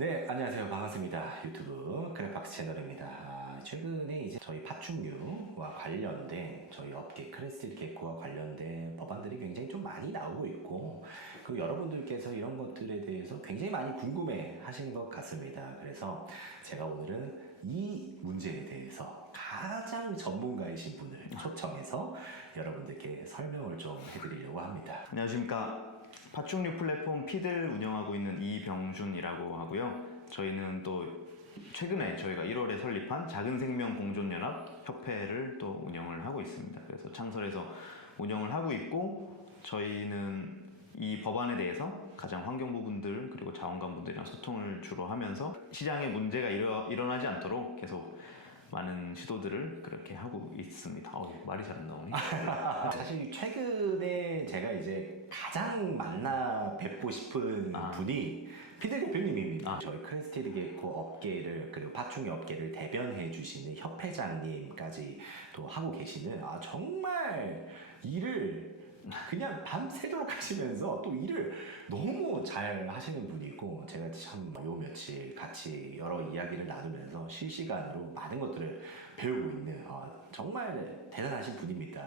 네, 안녕하세요. 반갑습니다. 유튜브 크랩박스 채널입니다. 최근에 이제 저희 파충류와 관련된 저희 업계 크레스틸 게코와 관련된 법안들이 굉장히 좀 많이 나오고 있고, 그리고 여러분들께서 이런 것들에 대해서 굉장히 많이 궁금해 하시는 것 같습니다. 그래서 제가 오늘은 이 문제에 대해서 가장 전문가이신 분을 초청해서 여러분들께 설명을 좀 해드리려고 합니다. 안녕하십니까. 파충류 플랫폼 피드를 운영하고 있는 이병준이라고 하고요. 저희는 또 최근에 저희가 1월에 설립한 작은생명공존연합 협회를 또 운영을 하고 있습니다. 그래서 창설해서 운영을 하고 있고, 저희는 이 법안에 대해서 가장 환경부 분들 그리고 자원관분들이랑 소통을 주로 하면서 시장에 문제가 일어나지 않도록 계속 많은 시도들을 그렇게 하고 있습니다. 말이 잘 안 나오네. 사실 최근에 제가 이제 가장 만나 뵙고 싶은 분이 피드 대표님입니다. 저희 크레스틸 게코 업계를, 그리고 파충류 업계를 대변해 주시는 협회장님까지 또 하고 계시는, 정말 일을 그냥 밤새도록 하시면서 또 일을 너무 잘 하시는 분이고, 제가 참 요 며칠 같이 여러 이야기를 나누면서 실시간으로 많은 것들을 배우고 있는 정말 대단하신 분입니다.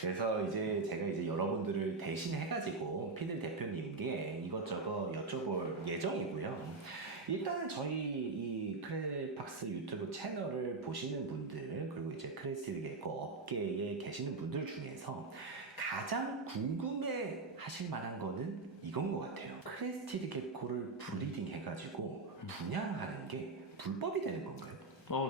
그래서 제가 여러분들을 대신해가지고 피드 대표님께 이것저것 여쭤볼 예정이고요. 일단은 저희 이 크랩박스 유튜브 채널을 보시는 분들, 그리고 이제 크레스틸 게코 업계에 계시는 분들 중에서 가장 궁금해 하실 만한 거는 이건 것 같아요. 크레스틸 게코를 브리딩 해가지고 분양하는 게 불법이 되는 건가요?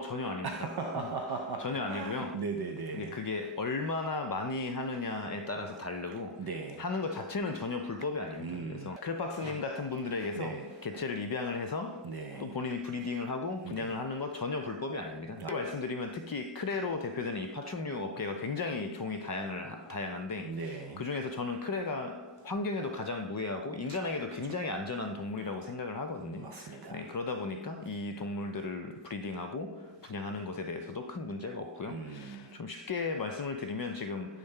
전혀 아닙니다. 전혀 아니고요. 네네네. 그게 얼마나 많이 하느냐에 따라서 다르고, 네. 하는 것 자체는 전혀 불법이 아닙니다. 그래서 크랩박스님 같은 분들에게서 개체를 입양을 해서 또 본인이 브리딩을 하고 분양을 하는 것 전혀 불법이 아닙니다. 말씀드리면 특히 크레로 대표되는 이 파충류 업계가 굉장히 종이 다양한데, 그 중에서 저는 크레가 환경에도 가장 무해하고 인간에게도 굉장히 안전한 동물이라고 생각을 하거든요. 맞습니다. 그러다 보니까 이 동물들을 브리딩하고 분양하는 것에 대해서도 큰 문제가 없고요. 좀 쉽게 말씀을 드리면 지금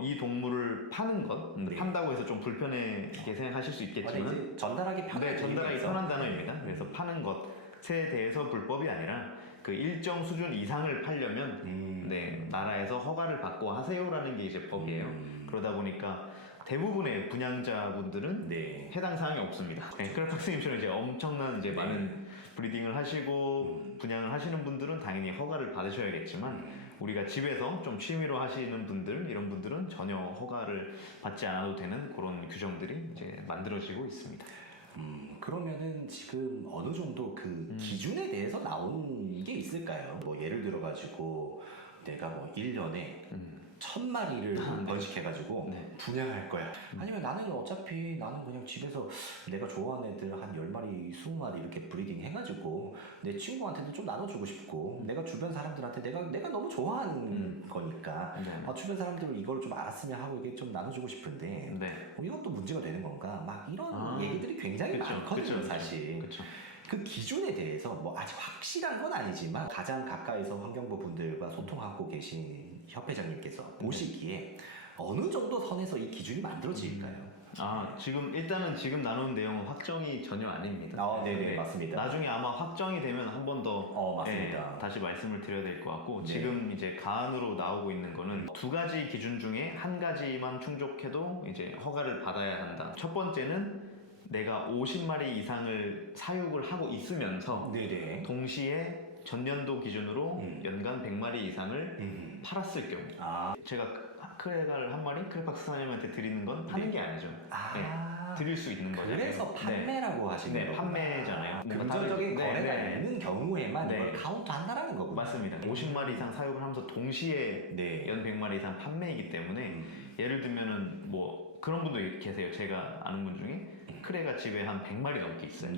이 동물을 파는 것, 판다고 해서 좀 불편하게 생각하실 수 있겠지만 이제 전달하기 편한 전달하기 편한 단어입니다. 그래서 파는 것에 대해서 불법이 아니라 그 일정 수준 이상을 팔려면 나라에서 허가를 받고 하세요라는 게 이제 법이에요. 그러다 보니까 대부분의 분양자분들은 해당 사항이 없습니다. 크랩박스님처럼 이제 엄청난 많은 브리딩을 하시고 분양을 하시는 분들은 당연히 허가를 받으셔야겠지만, 우리가 집에서 좀 취미로 하시는 분들, 이런 분들은 전혀 허가를 받지 않아도 되는 그런 규정들이 이제 만들어지고 있습니다. 그러면은 지금 어느 정도 그 기준에 대해서 나온 게 있을까요? 뭐 예를 들어가지고 내가 뭐 1년에 1000마리를 번식해가지고 분양할 거야. 아니면 나는 그냥 집에서 내가 좋아하는 애들 한 10마리, 20마리 이렇게 브리딩 해가지고 내 친구한테도 좀 나눠주고 싶고, 내가 주변 사람들한테 내가 너무 좋아하는 거니까 주변 사람들은 이걸 좀 알았으면 하고 이게 좀 나눠주고 싶은데 이것도 문제가 되는 건가? 막 이런 얘기들이 굉장히 많거든요, 사실. 그 기준에 대해서 뭐 아직 확실한 건 아니지만 가장 가까이서 환경부 분들과 소통하고 계신 협회장님께서 보시기에 어느 정도 선에서 이 기준이 만들어질까요? 일단은 지금 나눈 내용은 확정이 전혀 아닙니다. 네네, 맞습니다. 나중에 아마 확정이 되면 한 번 더 맞습니다. 다시 말씀을 드려야 될 것 같고, 지금 이제 가안으로 나오고 있는 거는 두 가지 기준 중에 한 가지만 충족해도 이제 허가를 받아야 한다. 첫 번째는 내가 50마리 이상을 사육을 하고 있으면서 동시에 전년도 기준으로 연간 100마리 이상을 팔았을 경우, 제가 크레가를 한 마리 크랩박스 사장님한테 드리는 건 파는 게 아니죠. 드릴 수 있는 거죠. 그래서 판매라고 하시는 거구나. 판매잖아요. 금전적인 거래가 있는 경우에만 이걸 카운트 한다라는 거군요. 맞습니다. 50마리 이상 사육을 하면서 동시에 연 100마리 이상 판매이기 때문에, 예를 들면은 뭐 그런 분도 계세요. 제가 아는 분 중에 크레가 집에 한 100마리 넘게 있어요.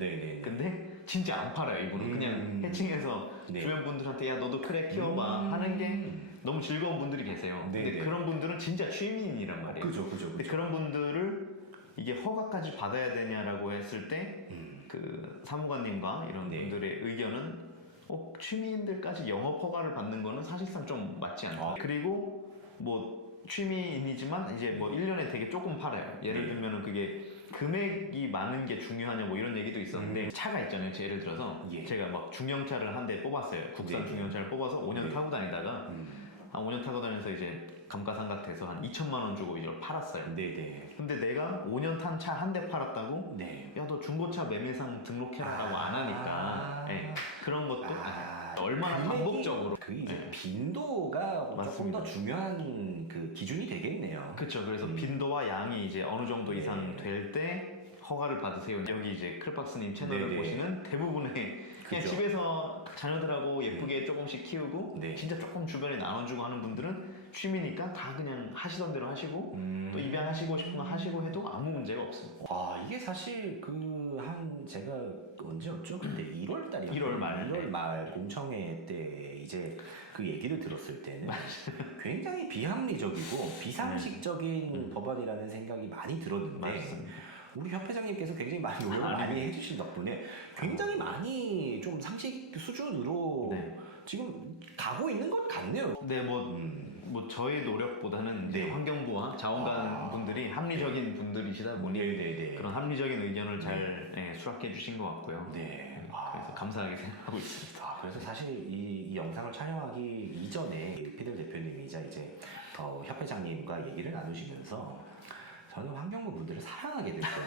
근데 진짜 안 팔아요. 이분은 그냥 해칭해서 주변 분들한테 야 너도 크레 키워봐 하는 게 너무 즐거운 분들이 계세요. 근데 그런 분들은 진짜 취미인이란 말이에요. 그죠. 근데 그런 분들을 이게 허가까지 받아야 되냐라고 했을 때 그 사무관님과 이런 분들의 의견은 취미인들까지 영업 허가를 받는 거는 사실상 좀 맞지 않다. 그리고 뭐 취미인이지만 이제 뭐 1년에 되게 조금 팔아요. 예를 들면은 그게 금액이 많은 게 중요하냐 뭐 이런 얘기도 있었는데 차가 있잖아요. 예를 들어서 예. 제가 막 중형차를 한 대 뽑았어요. 국산 네. 중형차를 뽑아서 5년 네. 타고 다니다가 한 5년 타고 다니면서 이제 감가상각돼서 한 2천만 원 주고 이걸 팔았어요. 네네. 근데 내가 5년 탄 차 한 대 팔았다고 네. 야 너 중고차 매매상 등록해라라고 안 하니까 예, 그런 것도 얼마나 금액이 반복적으로 그 이제 네. 빈도가 조금 맞습니다. 더 중요한 그 기준이 되겠네요. 그렇죠. 그래서 빈도와 양이 이제 어느 정도 네. 이상 될 때 허가를 받으세요. 여기 이제 크레팍스님 채널을 네네. 보시는 대부분의 그냥 그죠. 집에서 자녀들하고 예쁘게 조금씩 키우고 네. 진짜 조금 주변에 나눠주고 하는 분들은 취미니까 다 그냥 하시던 대로 하시고 또 입양하시고 싶은 거 하시고 해도 아무 문제가 없습니다. 이게 사실 그 한 제가 언제였죠? 그때 1월 달이었죠. 1월 말. 1월 말 공청회 때 이제 그 얘기를 들었을 때는 굉장히 비합리적이고 비상식적인 법안이라는 생각이 많이 들었는데 맞습니다. 우리 협회장님께서 굉장히 많이 노력을 많이 해주신 덕분에 굉장히 많이 좀 상식 수준으로 네. 지금 가고 있는 것 같네요. 네, 뭐 저의 노력보다는 이제 네. 환경부와 자원관 분들이 합리적인 분들이시다 보니 네네네. 그런 합리적인 의견을 잘 수락해 주신 것 같고요. 네. 그래서 감사하게 생각하고 있습니다. 그래서 사실 이 영상을 촬영하기 이전에 피들 대표님이자 이제 협회장님과 얘기를 나누시면서 저는 환경부 분들을 사랑하게 됐어요.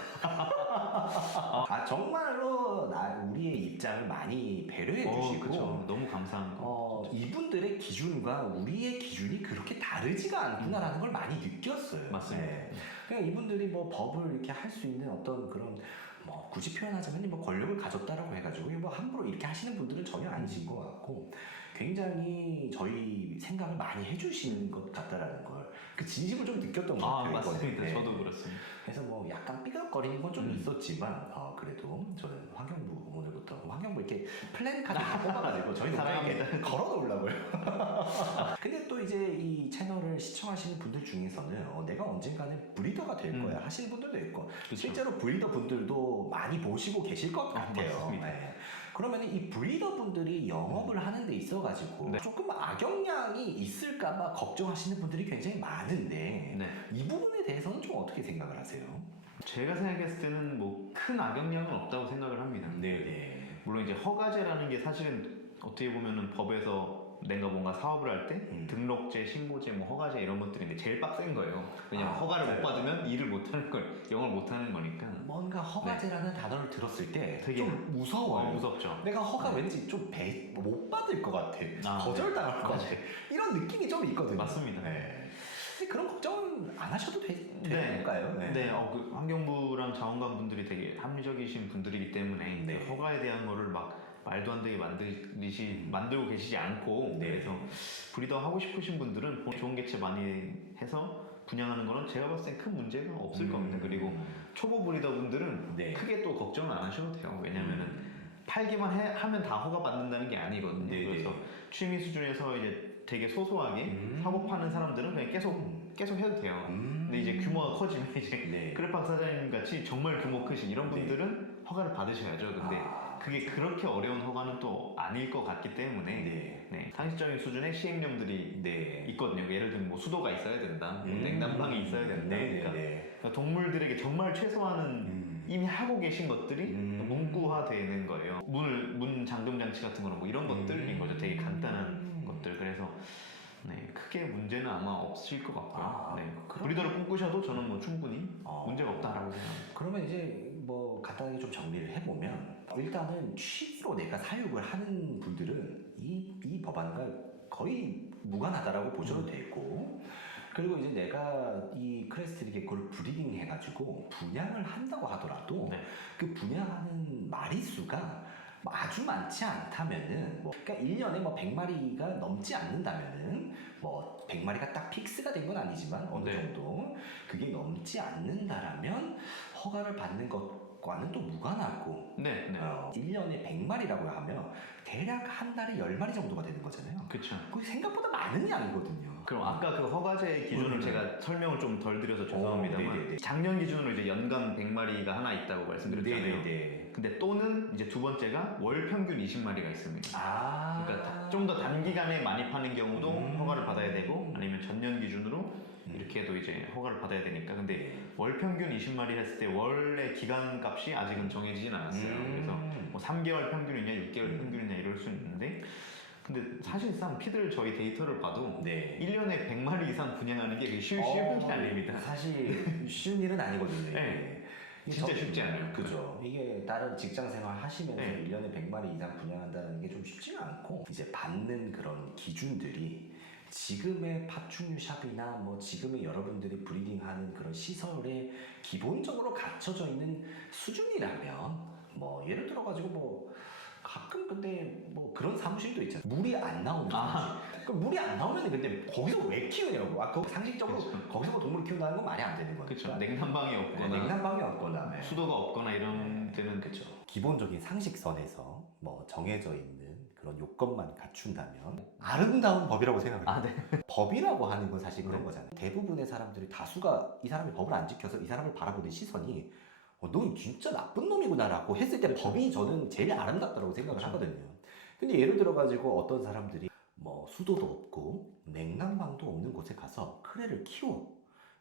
정말로 우리의 입장을 많이 배려해 주시고 그쵸. 너무 감사한 거. 이분들의 기준과 우리의 기준이 그렇게 다르지가 않구나라는 걸 많이 느꼈어요. 맞습니다. 네. 그러니까 이분들이 뭐 법을 이렇게 할 수 있는 어떤 그런 뭐 굳이 표현하자면 뭐 권력을 가졌다라고 해가지고 뭐 함부로 이렇게 하시는 분들은 전혀 아니신 것 같고 굉장히 저희 생각을 많이 해주시는 것 같다라는 걸 그 진심을 좀 느꼈던 것 같아요. 맞습니다. 네. 저도 그렇습니다. 그래서 뭐 약간 삐걱거리는 건 좀 있었지만 그래도 저는 환경부 오늘부터 환경부 이렇게 플랜카드 다 뽑아가지고 저희 농장에 걸어놓으려고요. 근데 또 이제 이 채널을 시청하시는 분들 중에서는 내가 언젠가는 브리더가 될 거야 하시는 분들도 있고 그쵸. 실제로 브리더 분들도 많이 보시고 계실 것 같아요. 맞습니다. 네. 그러면 이 브리더 분들이 영업을 하는 데 있어가지고 네. 조금 악영향이 있을까봐 걱정하시는 분들이 굉장히 많은데 네. 이 부분에 대해서는 좀 어떻게 생각을 하세요? 제가 생각했을 때는 뭐 큰 악영향은 없다고 생각을 합니다. 네네. 물론 이제 허가제라는 게 사실은 어떻게 보면은 법에서 내가 뭔가 사업을 할 때 등록제, 신고제, 뭐 허가제 이런 것들인데 제일 빡센 거예요. 왜냐면 허가를 맞아요. 못 받으면 일을 못 하는 걸, 영업을 못 하는 거니까. 뭔가 허가제라는 단어를 들었을 때 되게 좀 무서워요. 무섭죠. 내가 허가 왠지 좀 못 받을 것 같아. 거절당할 것 같아. 이런 느낌이 좀 있거든요. 맞습니다. 네. 근데 그런 걱정은 안 하셔도 될까요? 네, 그 환경부랑 자원관 분들이 되게 합리적이신 분들이기 때문에 네. 그 허가에 대한 거를 막 말도 안 되게 만들고 계시지 않고 네. 그래서 브리더 하고 싶으신 분들은 좋은 개체 많이 해서 분양하는 거는 제가 봤을 때 큰 문제가 없을 겁니다. 그리고 초보 브리더 분들은 네. 크게 또 걱정을 안 하셔도 돼요. 왜냐면은 팔기만 하면 다 허가 받는다는 게 아니거든요. 네, 그래서 네. 취미 수준에서 이제 되게 소소하게 사고 파는 사람들은 그냥 계속 해도 돼요. 근데 이제 규모가 커지면 이제 네. 크레팍 사장님 같이 정말 규모 크신 이런 분들은 허가를 받으셔야죠. 근데 그게 그렇게 어려운 허가는 또 아닐 것 같기 때문에 상식적인 수준의 시행령들이 있거든요. 예를 들면 뭐 수도가 있어야 된다, 뭐 냉난방이 있어야 된다. 그러니까 동물들에게 정말 최소한은 이미 하고 계신 것들이 문구화되는 거예요. 문 잠금 장치 같은 거는 뭐 이런 것들인 거죠. 되게 간단한 것들. 그래서 크게 문제는 아마 없을 것 같고요. 브리더를 꿈꾸셔도 저는 뭐 충분히 문제가 없다라고 생각합니다. 그러면 이제 뭐 간단하게 좀 정리를 해보면 일단은 취미로 내가 사육을 하는 분들은 이 법안과 거의 무관하다라고 보셔도 되고 그리고 이제 내가 이 크레스트릭에 그걸 브리딩 해가지고 분양을 한다고 하더라도 그 분양하는 마리수가 아주 많지 않다면은 그러니까 1년에 뭐 100마리가 넘지 않는다면은 뭐 100마리가 딱 픽스가 된 건 아니지만 어느 정도 그게 넘지 않는다라면 허가를 받는 것과는 또 무관하고 1년에 100마리라고 하면 대략 한 달에 10마리 정도가 되는 거잖아요. 그렇죠. 그게 생각보다 많은 양이거든요. 그럼 아까 그 허가제 기준을 제가 설명을 좀 덜 드려서 죄송합니다만 작년 기준으로 이제 연간 100마리가 하나 있다고 말씀드렸잖아요. 근데 또는 이제 두 번째가 월 평균 20마리가 있습니다. 아. 그러니까 좀 더 단기간에 많이 파는 경우도 허가를 받아야 되고 아니면 전년 기준으로 이렇게 해도 이제 허가를 받아야 되니까. 근데 월 평균 20마리 했을 때 월의 기간 값이 아직은 정해지진 않았어요. 그래서 뭐 3개월 평균이냐 6개월 평균이냐 이럴 수는 있는데, 근데 사실상 피들 저희 데이터를 봐도 네. 1년에 100마리 이상 분양하는 게 쉬운 게 아닙니다. 사실 쉬운 일은 아니거든요. 네. 진짜 쉽지 않아요. 그죠. 이게 다른 직장 생활 하시면서 네. 1년에 100마리 이상 분양한다는 게 좀 쉽지가 않고, 이제 받는 그런 기준들이 지금의 파충류 샵이나 뭐 지금의 여러분들이 브리딩하는 그런 시설에 기본적으로 갖춰져 있는 수준이라면, 뭐 예를 들어 가지고 뭐 가끔 근데 뭐 그런 사무실도 있잖아요. 물이 안 나오는 사무실. 그 물이 안 나오면 근데 거기서 왜 키우냐고. 그 상식적으로 거기서 동물 키운다는 건 말이 안 되는 거니까. 그렇죠. 냉난방이 없거나 냉난방이 없거나 네. 수도가 없거나 이런 데는 그렇죠. 기본적인 상식선에서 뭐 정해져 있는 그런 요건만 갖춘다면 아름다운 법이라고 생각을 해요. 네. 법이라고 하는 건 사실 그런 거잖아요. 대부분의 사람들이, 다수가 이 사람이 법을 안 지켜서 이 사람을 바라보는 시선이 넌 진짜 나쁜 놈이구나라고 했을 때 법이 저는 제일 아름답다고 생각을 하거든요. 근데 예를 들어 가지고 어떤 사람들이 뭐 수도도 없고 냉난방도 없는 곳에 가서 크레를 키워.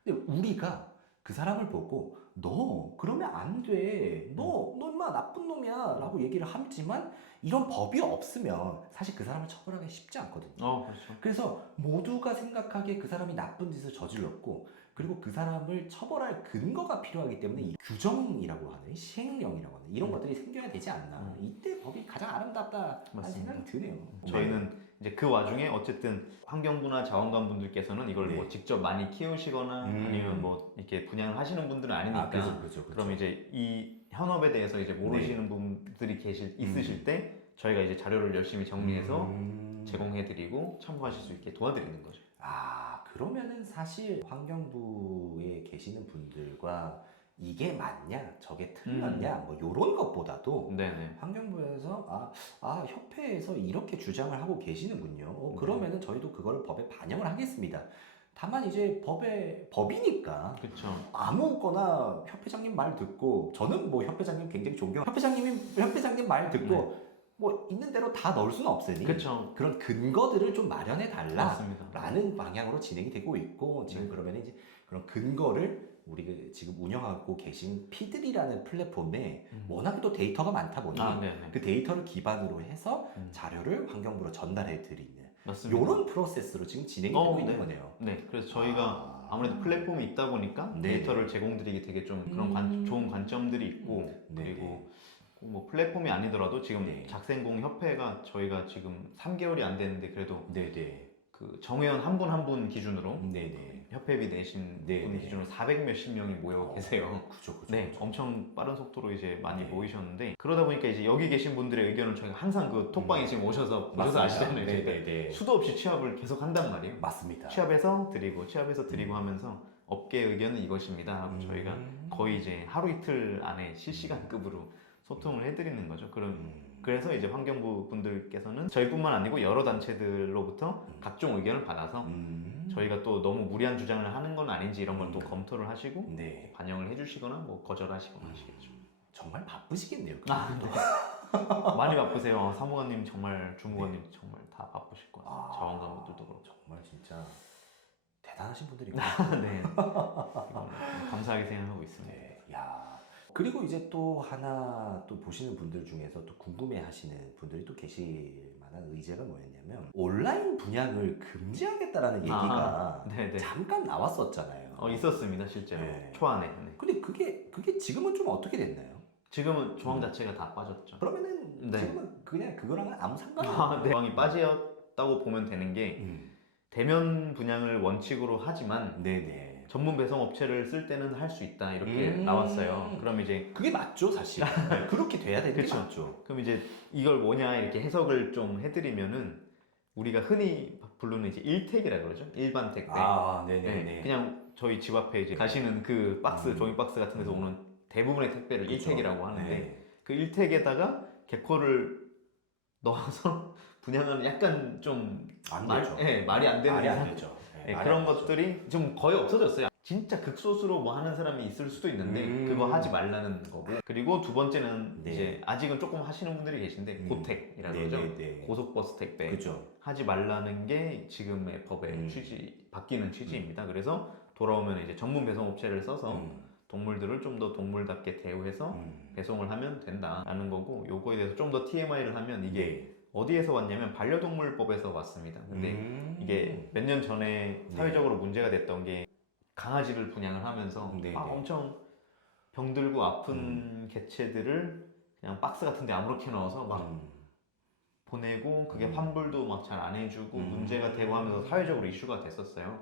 근데 우리가 그 사람을 보고 너 그러면 안 돼. 너 인마 나쁜 놈이야 라고 얘기를 하지만 이런 법이 없으면 사실 그 사람을 처벌하기 쉽지 않거든요. 그렇죠. 그래서 모두가 생각하기에 그 사람이 나쁜 짓을 저질렀고, 그리고 그 사람을 처벌할 근거가 필요하기 때문에 이 규정이라고 하는, 시행령이라고 하는 이런 것들이 생겨야 되지 않나. 이때 법이 가장 아름답다는 맞습니다. 생각이 드네요. 저희는 이제 그 와중에 어쨌든 환경부나 자원관 분들께서는 이걸 네. 뭐 직접 많이 키우시거나 아니면 뭐 이렇게 분양을 하시는 분들은 아니니까. 그렇죠. 그럼 이제 이 현업에 대해서 이제 모르시는 분들이 있으실 때 저희가 이제 자료를 열심히 정리해서 제공해드리고 참고하실 수 있게 도와드리는 거죠. 그러면은 사실 환경부에 계시는 분들과 이게 맞냐, 저게 틀렸냐, 뭐 요런 것보다도 네네. 환경부에서 협회에서 이렇게 주장을 하고 계시는군요. 그러면은 저희도 그거를 법에 반영을 하겠습니다. 다만 이제 법이니까 그렇죠. 아무거나 협회장님 말 듣고, 저는 뭐 협회장님 굉장히 협회장님 말 듣고 뭐 있는 대로 다 넣을 수는 없으니 그렇죠. 그런 근거들을 좀 마련해 맞습니다. 달라라는 방향으로 진행이 되고 있고, 지금 그러면 이제 그런 근거를 우리 지금 운영하고 계신 피들이라는 플랫폼에 워낙에 또 데이터가 많다 보니 그 데이터를 기반으로 해서 자료를 환경부로 전달해 드리는 맞습니다. 이런 프로세스로 지금 진행이 되고 있는 거네요. 네, 그래서 저희가 아무래도 플랫폼이 있다 보니까 데이터를 제공드리기 되게 좀 그런 좋은 관점들이 있고, 그리고 뭐 플랫폼이 아니더라도 지금 작생공 협회가 저희가 지금 3개월이 안 됐는데 그래도 그 정회원 한 분 한 분 기준으로 협회비 내신 분 기준으로 400 몇십 명이 모여 계세요. 그죠. 엄청 빠른 속도로 이제 많이 모이셨는데, 그러다 보니까 이제 여기 계신 분들의 의견을 저희가 항상 그 톡방에 지금 오셔서 아시잖아요. 수도 없이 취합을 계속 한단 말이에요. 맞습니다. 취합해서 드리고 하면서 업계 의견은 이것입니다 하고 저희가 거의 이제 하루 이틀 안에 실시간급으로 소통을 해드리는 거죠. 그래서 이제 환경부 분들께서는 저희뿐만 아니고 여러 단체들로부터 각종 의견을 받아서 저희가 또 너무 무리한 주장을 하는 건 아닌지 이런 걸 또 검토를 하시고 반영을 해주시거나 뭐 거절하시거나 하시겠죠. 정말 바쁘시겠네요. 많이 바쁘세요. 사무관님 정말, 주무관님 정말 다 바쁘실 것 같아요. 자원관분들도 그렇고. 정말 진짜 대단하신 분들이고. 네. 감사하게 생각하고 있습니다. 그리고 이제 또 하나 또 보시는 분들 중에서 또 궁금해하시는 분들이 또 계실 만한 의제가 뭐였냐면, 온라인 분양을 금지하겠다라는 얘기가 잠깐 나왔었잖아요. 있었습니다, 실제로. 초안에. 근데 그게 지금은 좀 어떻게 됐나요? 지금은 조항 자체가 다 빠졌죠. 그러면은 지금은 그냥 그거랑은 아무 상관이 없나요? 조항이 빠졌다고 보면 되는 게 대면 분양을 원칙으로 하지만 전문 배송 업체를 쓸 때는 할 수 있다 이렇게 나왔어요. 그럼 이제 그게 맞죠, 사실. 그렇게 돼야 되는 게 맞죠. 그럼 이제 이걸 뭐냐 이렇게 해석을 좀 해드리면은, 우리가 흔히 부르는 이제 일택이라 그러죠. 일반 택배. 그냥 저희 집 앞에 이제 가시는 그 박스, 종이 박스 같은 데서 오는 대부분의 택배를 일택이라고 하는데, 그 일택에다가 개코를 넣어서 분양은 약간 좀 안 되죠. 말이 안 되는 말이 안 되죠. 그런 것들이 좀 거의 없어졌어요. 진짜 극소수로 뭐 하는 사람이 있을 수도 있는데 그거 하지 말라는 거고. 그리고 두 번째는 네. 이제 아직은 조금 하시는 분들이 계신데 고택이라고 그러죠. 네. 고속버스 택배 그죠. 하지 말라는 게 지금의 법의 바뀌는 취지입니다. 그래서 돌아오면 이제 전문 배송 업체를 써서 동물들을 좀 더 동물답게 대우해서 배송을 하면 된다라는 거고, 요거에 대해서 좀 더 TMI를 하면 이게 어디에서 왔냐면 반려동물법에서 왔습니다. 근데 이게 몇 년 전에 사회적으로 문제가 됐던 게 강아지를 분양을 하면서 막 엄청 병들고 아픈 개체들을 그냥 박스 같은 데 아무렇게 넣어서 막 보내고 그게 환불도 막 잘 안 해주고 문제가 되고 하면서 사회적으로 이슈가 됐었어요.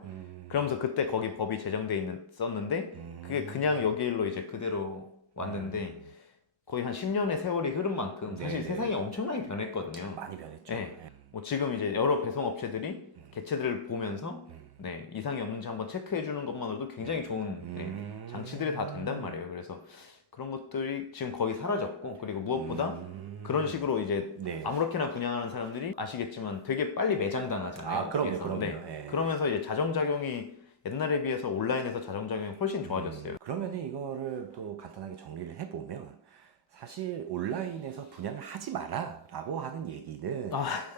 그러면서 그때 거기 법이 제정돼 있었는데 그게 그냥 여기 일로 이제 그대로 왔는데 거의 한 10년의 세월이 흐른 만큼 사실 세상이 엄청나게 변했거든요. 많이 변했죠. 네. 뭐 지금 이제 여러 배송 업체들이 개체들을 보면서 네, 이상이 없는지 한번 체크해 주는 것만으로도 굉장히 좋은 네, 장치들이 다 된단 말이에요. 그래서 그런 것들이 지금 거의 사라졌고, 그리고 무엇보다 그런 식으로 이제 아무렇게나 분양하는 사람들이 아시겠지만 되게 빨리 매장당하잖아요. 아, 그럼요. 네. 그러면서 이제 자정작용이 옛날에 비해서 온라인에서 자정작용이 훨씬 좋아졌어요. 그러면은 이거를 또 간단하게 정리를 해보면, 사실 온라인에서 분양을 하지 마라 라고 하는 얘기는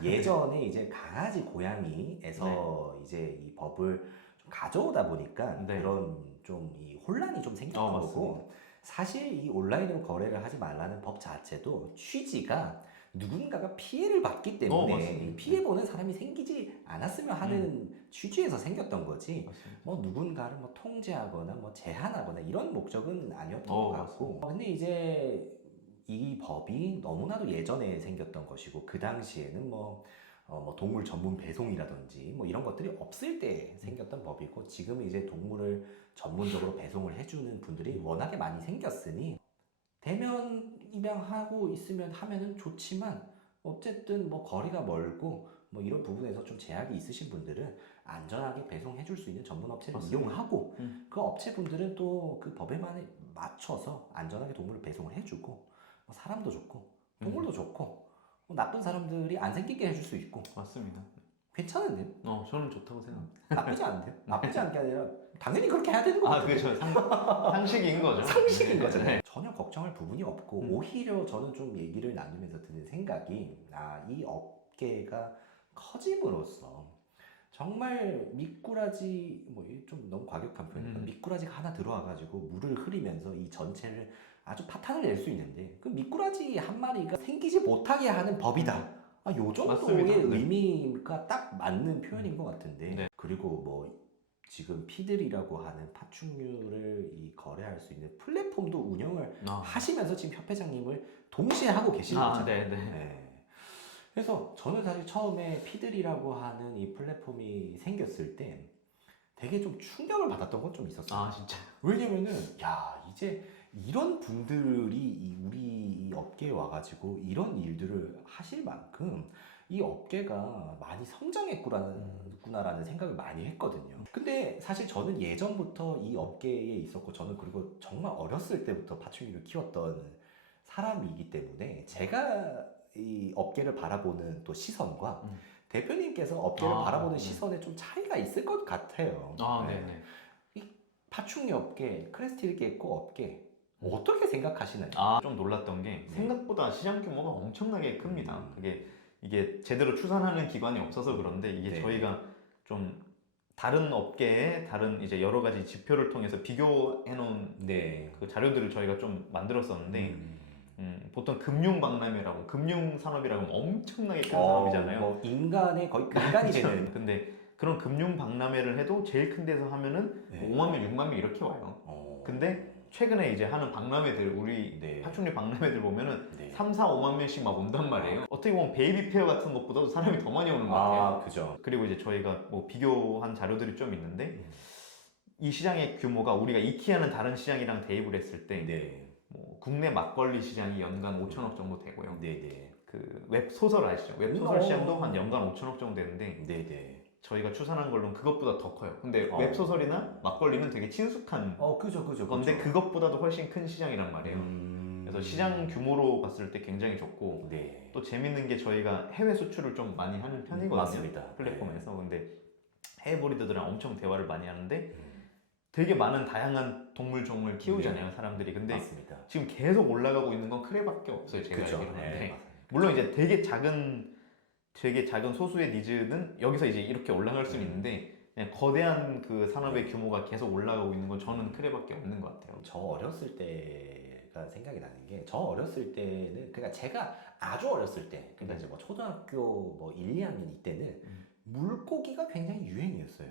예전에 이제 강아지 고양이에서 이제 이 법을 좀 가져오다 보니까 그런 좀 이 혼란이 좀 생겼던 거고, 사실 이 온라인으로 거래를 하지 말라는 법 자체도 취지가 누군가가 피해를 받기 때문에 피해보는 사람이 생기지 않았으면 하는 취지에서 생겼던 거지, 맞습니다. 뭐 누군가를 뭐 통제하거나 뭐 제한하거나 이런 목적은 아니었던 것 같고. 근데 이제 이 법이 너무나도 예전에 생겼던 것이고, 그 당시에는 뭐 동물 전문 배송이라든지 뭐 이런 것들이 없을 때 생겼던 법이고, 지금은 이제 동물을 전문적으로 배송을 해주는 분들이 워낙에 많이 생겼으니 대면 입양하고 있으면 하면은 좋지만, 어쨌든 뭐 거리가 멀고 뭐 이런 부분에서 좀 제약이 있으신 분들은 안전하게 배송해 줄 수 있는 전문 업체를 이용하고, 그 업체분들은 또 그 법에 맞춰서 안전하게 동물을 배송을 해주고, 뭐 사람도 좋고 동물도 좋고, 뭐 나쁜 사람들이 안 생기게 해줄 수 있고. 맞습니다. 괜찮은데요? 저는 좋다고 생각합니다. 나쁘지 않은데요? 나쁘지 않게 아니라 당연히 그렇게 해야 되는 거죠. 그렇죠. 상식인 거죠. 상식인 거잖아요. 전혀 걱정할 부분이 없고, 오히려 저는 좀 얘기를 나누면서 드는 생각이, 이 업계가 커짐으로써 정말 미꾸라지, 뭐 좀 너무 과격한 표현이니까 미꾸라지가 하나 들어와가지고 물을 흐리면서 이 전체를 아주 파탄을 낼 수 있는데, 그 미꾸라지 한 마리가 생기지 못하게 하는 법이다. 요 정도의 맞습니다. 의미가 딱 맞는 표현인 것 같은데. 그리고 뭐 지금 피들이라고 하는 파충류를 거래할 수 있는 플랫폼도 운영을 하시면서 지금 협회장님을 동시에 하고 계시는 거잖아요. 네. 그래서 저는 사실 처음에 피들이라고 하는 이 플랫폼이 생겼을 때 되게 좀 충격을 받았던 건 좀 있었어요. 진짜. 왜냐면은 이제 이런 분들이 우리 이 업계에 와가지고 이런 일들을 하실 만큼 이 업계가 많이 성장했구나라는 생각을 많이 했거든요. 근데 사실 저는 예전부터 이 업계에 있었고, 저는 그리고 정말 어렸을 때부터 파충류를 키웠던 사람이기 때문에 제가 이 업계를 바라보는 또 시선과 대표님께서 업계를 바라보는 시선에 좀 차이가 있을 것 같아요. 네네. 이 파충류 업계, 크레스티드 업계 어떻게 생각하시나요? 좀 놀랐던 게 생각보다 시장 규모가 엄청나게 큽니다. 이게 제대로 추산하는 기관이 없어서 그런데 이게 저희가 좀 다른 업계에 다른 이제 여러 가지 지표를 통해서 비교해 놓은 그 자료들을 저희가 좀 만들었었는데 보통 금융박람회라고, 금융산업이라고 하면 엄청나게 큰 산업이잖아요. 뭐 인간의 거의 근간이 되는. 근데 그런 금융박람회를 해도 제일 큰 데서 하면은 5만 명, 6만 명 이렇게 와요. 근데 최근에 이제 하는 박람회들, 우리 파충류 박람회들 보면은 3, 4, 5만 명씩 막 온단 말이에요. 어떻게 보면 베이비 페어 같은 것보다도 사람이 더 많이 오는 것 같아요. 그죠. 그리고 이제 저희가 뭐 비교한 자료들이 좀 있는데 이 시장의 규모가 우리가 이케아는 다른 시장이랑 대입을 했을 때 뭐 국내 막걸리 시장이 연간 5천억 정도 되고요. 그 웹소설 아시죠? 웹소설 시장도 한 연간 5천억 정도 되는데 저희가 추산한 걸로는 그것보다 더 커요. 근데 웹소설이나 막걸리는 되게 친숙한 건데 그것보다도 훨씬 큰 시장이란 말이에요. 그래서 시장 규모로 봤을 때 굉장히 좋고, 또 재밌는 게 저희가 해외 수출을 좀 많이 하는 편이거든요. 맞습니다. 플랫폼에서. 근데 해외 브리더들이랑 엄청 대화를 많이 하는데 되게 많은 다양한 동물 종을 키우잖아요, 사람들이. 근데 맞습니다. 지금 계속 올라가고 있는 건 크레밖에 없어요, 제가 그쵸. 알기로는. 네, 네. 맞아요. 물론 이제 되게 작은 소수의 니즈는 여기서 이제 이렇게 올라갈 수는 있는데 그냥 거대한 그 산업의 규모가 계속 올라가고 있는 건 저는 크레밖에 없는 것 같아요. 저 어렸을 때가 생각이 나는 게, 저 어렸을 때는, 그러니까 제가 아주 어렸을 때, 그러니까 이제 뭐 초등학교 뭐 1, 2학년 이때는 물고기가 굉장히 유행이었어요.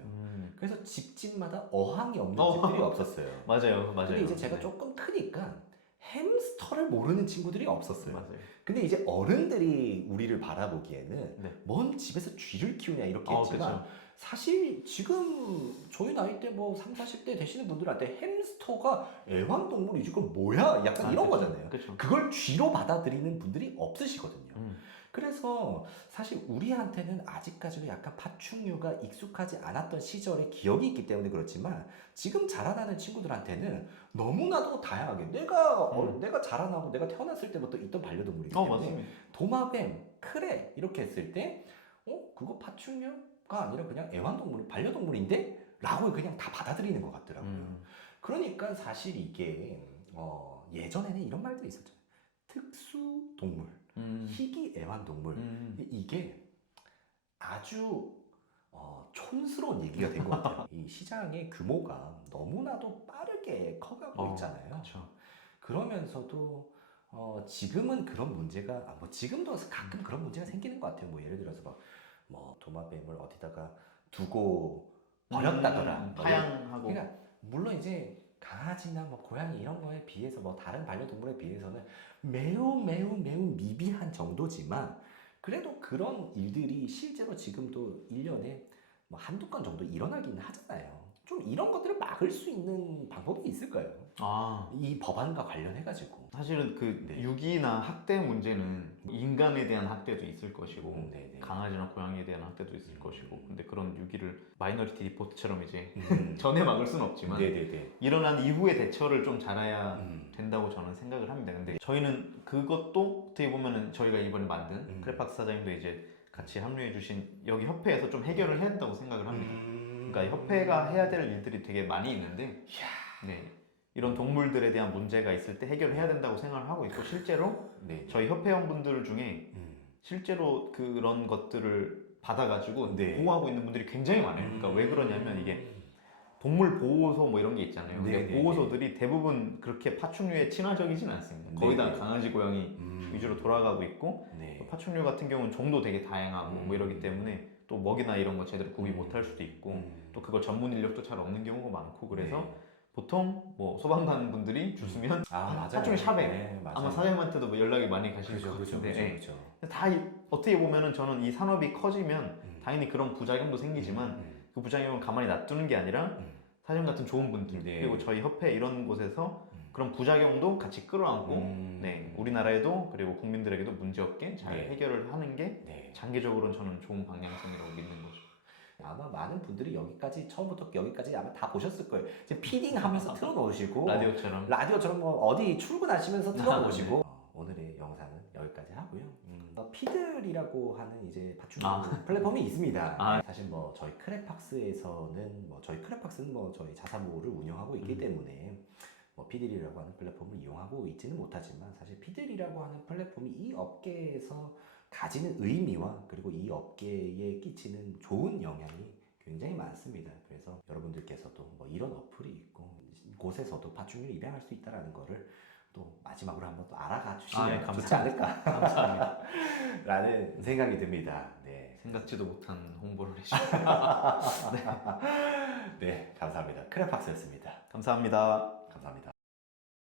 그래서 집집마다 어항이 없는 집들이 없었어요. 맞아요, 맞아요. 근데 이제 제가 네. 조금 크니까 햄스터를 모르는 친구들이 없었어요. 맞아요. 근데 이제 어른들이 우리를 바라보기에는 네. 뭔 집에서 쥐를 키우냐 이렇게 아, 했지만 그쵸. 사실 지금 저희 나이 때 뭐 3, 40대 되시는 분들한테 햄스터가 애완동물이지 그건 뭐야? 약간 이런 그쵸. 거잖아요. 그쵸. 그걸 쥐로 받아들이는 분들이 없으시거든요. 음. 그래서 사실 우리한테는 아직까지도 약간 파충류가 익숙하지 않았던 시절의 기억이 있기 때문에 그렇지만 지금 자라나는 친구들한테는 너무나도 다양하게 내가 자라나고 내가 태어났을 때부터 있던 반려동물이기 때문에 맞습니다. 도마뱀, 크레 이렇게 했을 때 그거 파충류가 아니라 그냥 애완동물, 반려동물인데? 라고 그냥 다 받아들이는 것 같더라고요. 그러니까 사실 이게 예전에는 이런 말도 있었잖아요. 특수동물, 희귀 애완동물. 이게 아주 촌스러운 얘기가 된 것 같아요. 이 시장의 규모가 너무나도 빠르게 커가고 있잖아요. 그렇죠. 그러면서도 지금은 그런 문제가 뭐 지금도 가끔 그런 문제가 생기는 것 같아요. 뭐 예를 들어서 뭐 도마뱀을 어디다가 두고 버렸다거나 뭐 파양하고. 그러니까 물론 이제 강아지나 뭐 고양이 이런 거에 비해서 뭐 다른 반려동물에 비해서는 매우 미비한 정도지만 그래도 그런 일들이 실제로 지금도 1년에 뭐 한두 건 정도 일어나긴 하잖아요. 좀 이런 것들을 막을 수 있는 방법이 있을까요? 이 법안과 관련해가지고. 사실은 그 네. 유기나 학대 문제는 인간에 대한 학대도 있을 것이고 네네. 강아지나 고양이에 대한 학대도 있을 것이고 근데 그런 유기를 마이너리티 리포트처럼 이제 음. 전에 막을 수는 없지만 네네네. 일어난 이후의 대처를 좀 잘해야 된다고 저는 생각을 합니다. 근데 저희는 그것도 어떻게 보면은 저희가 이번에 만든 크레팍스 사장님도 이제 같이 합류해 주신 여기 협회에서 좀 해결을 해야 된다고 생각을 합니다. 그러니까 협회가 해야 될 일들이 되게 많이 있는데 네, 이런 동물들에 대한 문제가 있을 때 해결을 해야 된다고 생각을 하고 있고 실제로 네. 저희 협회원분들 중에 실제로 그런 것들을 받아가지고 네. 보호하고 있는 분들이 굉장히 많아요. 그러니까 왜 그러냐면 이게 동물 보호소 뭐 이런 게 있잖아요. 네, 근데 네, 보호소들이 대부분 그렇게 파충류에 친화적이진 않습니다. 거의 다 네. 강아지, 고양이 위주로 돌아가고 있고 네. 파충류 같은 경우는 종도 되게 다양하고 뭐 이러기 때문에 또 먹이나 이런 거 제대로 구비 못할 수도 있고 또 그거 전문 인력도 잘 없는 경우가 많고 그래서 네. 보통 뭐 소방관 분들이 주시면 맞아요. 파충류 샵에 네, 맞아요. 아마 사장님한테도 뭐 연락이 많이 가실 것 그죠, 같은데 예. 그죠. 다 어떻게 보면은 저는 이 산업이 커지면 당연히 그런 부작용도 생기지만 그 부작용을 가만히 놔두는 게 아니라 사장님 같은 좋은 분들 네. 그리고 저희 협회 이런 곳에서 그런 부작용도 같이 끌어안고 네, 우리나라에도 그리고 국민들에게도 문제없게 잘 네. 해결을 하는 게 네. 장기적으로는 저는 좋은 방향성이라고 믿는 거죠. 아마 많은 분들이 여기까지 처음부터 여기까지 아마 다 보셨을 거예요. 이제 피딩하면서 틀어놓으시고 라디오처럼 라디오처럼 뭐 어디 출근하시면서 틀어놓으시고 오늘의 영상은 여기까지 하고요. 피들이라고 하는 이제 파충류 플랫폼이 있습니다. 사실 뭐 저희 크레팍스에서는 저희 자사모를 운영하고 있기 때문에 뭐 피들이라고 하는 플랫폼을 이용하고 있지는 못하지만 사실 피들이라고 하는 플랫폼이 이 업계에서 가지는 의미와 그리고 이 업계에 끼치는 좋은 영향이 굉장히 많습니다. 그래서 여러분들께서도 뭐 이런 어플이 있고 곳에서도 파충류를 입양할 수 있다는 거를 또 마지막으로 한번 또 알아가 주시면 좋지 않을까 감사합니다. 라는 생각이 듭니다. 네. 생각지도 못한 홍보를 해주셔서 네, 감사합니다. 크레팍스였습니다. 감사합니다. 감사합니다.